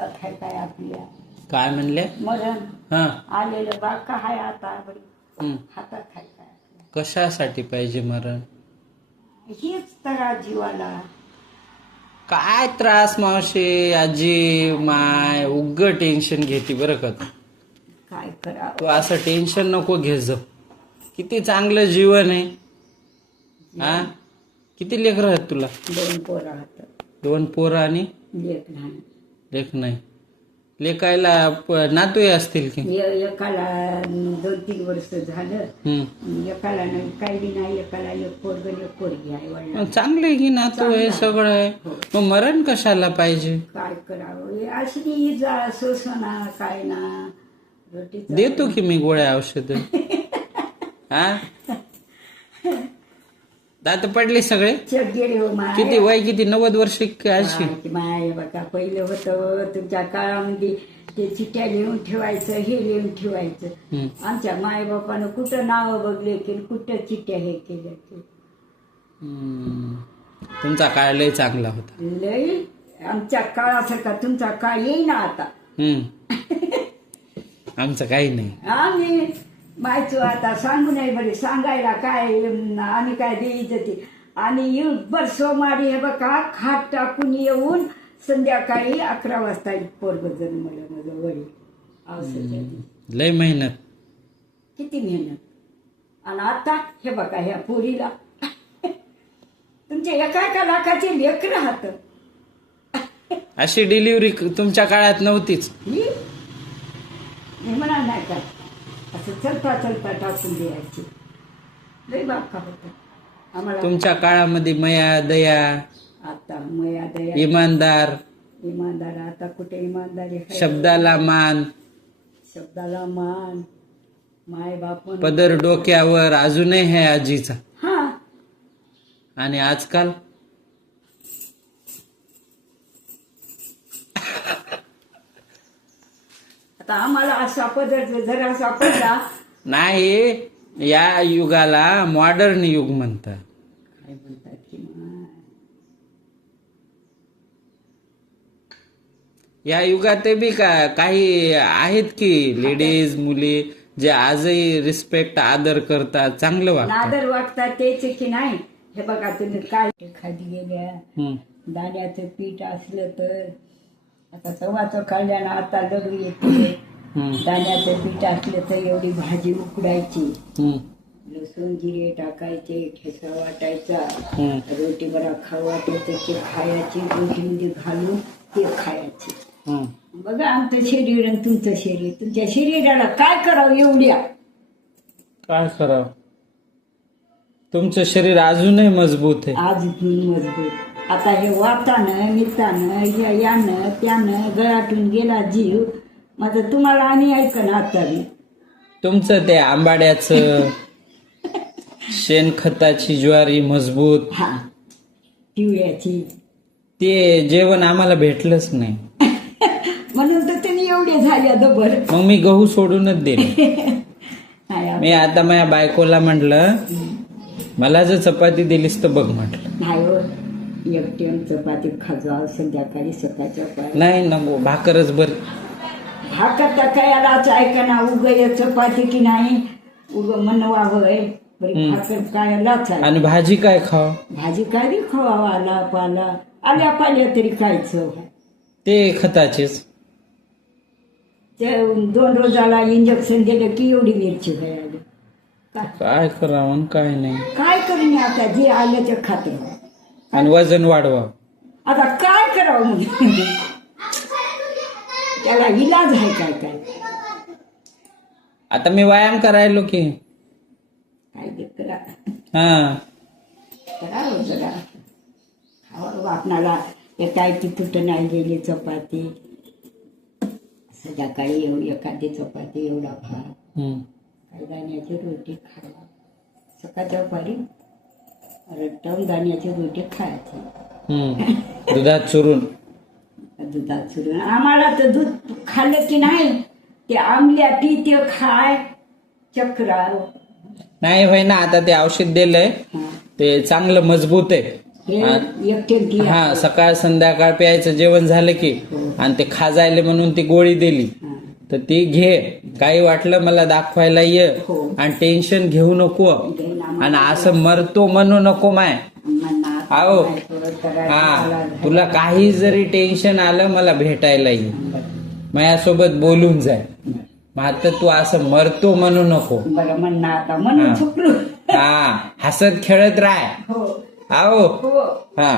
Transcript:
हातात आहे काय आपल्या काय म्हणले? मरण हा. आलेलं बा काय आता बरी हम्म. हातात आहे काय आपल्या. कशासाठी पाहिजे मरण? हेच तर जीवाला काय त्रास मावशी आजी माय उग्ग टेन्शन घेते बरं का तू. काय तू करावं. असं टेन्शन नको घे जा. किती चांगलं जीवन आहे. हा किती लेकरं आहेत तुला? 2 पोरं हातात 2 पोरं आणि लेक नाही. लेक नाही. लेकायला नातू असतील की? एकाला 2-3 वर्ष झालं. एकाला नाही काही नाही. एकाला एक पोरग एक पोरगी आहे वडिला. चांगलं आहे की नातू आहे सगळं आहे. मग मरण कशाला पाहिजे? काय करावं अशी इजा सोसना काय ना रोटीचा देतो की मी गोळ्या औषध. हा दात पडले सगळे. चक गेले हो माय. किती वय किती 90 वर्ष अशी? माय बघा पहिलं होतं तुमच्या काळामध्ये ते चिठ्ठ्या लिहून ठेवायचं हे लिहून ठेवायचं. आमच्या माय बापानं कुठं नाव बघले की कुठं चिठ्ठ्या हे केल्या ते. तुमचा काळ लय चांगला होता. लई आमच्या काळासारखा तुमचा काळ येईना आता. आमचं काही नाही. आम्ही मायचो आता सांगू नाही बरे सांगायला काय आम्ही काय द्यायचं ते. आणि बर सोमवारी हे बघा खाट टाकून येऊन संध्याकाळी 11 वाजता पोरग जन्मलं माझं वडील औषध. लय मेहनत. किती मेहनत. आणि आता हे बघा ह्या पोरीला तुमच्या एका लाखाचे लेकर राहत. अशी डिलिव्हरी तुमच्या काळात नव्हतीच. मी म्हणा नाही का असं चलता चलता टाकून द्यायची. लय बाका होता आम्हाला. तुमच्या काळामध्ये मया दया आता मया दया इमानदार आता कुठे इमानदारी आहे? शब्दाला मान शब्दाला मान माय बाप पदर डोक्यावर अजूनही आहे आजीचा. हा आणि आजकाल आता आम्हाला असा पदर जरा सापडला नाही. या युगाला मॉडर्न युग म्हणतात. काय म्हणतात की या युगात बी काही आहेत की लेडीज मुली जे आजही रिस्पेक्ट आदर करतात चांगलं वागतात. नादर वागतात तेच की नाही. हे बघा तुम्ही काय खाली गेल्या दाण्याचं पीठ असलं तर आता तवाचं खाल्ल्यानं आता लढू येते. दाण्याचं पीठ असलं तर एवढी भाजी उकडायची. लसूण जिरे टाकायचे ठेचा वाटायचा. रोटी बरा खाऊ वाटायचं ते खायची. रोटीमध्ये घालून ते खायचे. बघा आमचं शरीर आणि तुमचं शरीर. तुमच्या शरीराला काय करावं एवढ्या. काय करावं. तुमचं शरीर अजूनही मजबूत आहे. आज मजबूत. आता हे वातानं मितानं यानं त्यानं गळाटून गेला जीव माझं. तुम्हाला आणि ऐकन आता बी तुमचं ते आंबाड्याचं शेणखताची ज्वारी मजबूत. हा पिवळ्याची ते जेवण आम्हाला भेटलंच नाही. म्हणून तर तुम्ही एवढे झाले दबर. मग मी गहू सोडूनच दिले. मी आता माझ्या बायकोला म्हटलं मला जर चपाती दिलीस तर बघ म्हटलं. नाही हो एक टाइम चपाती खाजवा संध्याकाळी सकाळच्या पाय. नाही नको भाकरच बर. भाकर टाकायलाच ऐकना उग चपाती की नाही उग म्हणवावं भाकर कायलाच आहे. आणि भाजी काय खाव. भाजी काय बी खावा आला पाला आल्या पाल्या तरी काय चव. ते खताचेच. ते 2 रोजाला इंजेक्शन दिलं की एवढी मिरची व्हायला. काय करावं काय नाही. काय करून आता जे आलं ते खात. आणि वजन वाढवा. आता काय करावं म्हणजे त्याला इलाज आहे काय काय. आता मी व्यायाम करायलो की काय ते करा हा जरा खावं आपणाला. काय ती तुट नाही गेली चपाती. संध्याकाळी एखादी चपाती एवढा भात काही दाण्याची रोटी खावा. सकाळच्या पारी रट्टम दाण्याची रोटी खायची. दुधात चुरून आम्हाला तर दूध खाल्लं की नाही ते आंबल्या पिते खाय चक्रा नाही होय ना. आता ते औषध दिलंय ते चांगलं मजबूत आहे. एकटे हा सकाळ संध्याकाळ प्यायचं जेवण झालं की आणि ते खाजायले म्हणून ती गोळी दिली हा. तर ती घे. काही वाटलं मला दाखवायला ये हो. आणि टेन्शन घेऊ नको घेईन आणि असं मरतो म्हणू नको माय. म्हणणार आओ. नाही थोडं करायचं हा मला. तुला काही जरी टेन्शन आलं मला भेटायला ये, माझ्यासोबत बोलून जाय. मग आता तू असं मरतो म्हणू नको. बरं म्हणणार आता म्हणून हा. चुकलो. हा हसत खेळत राह. हो आओ हो हा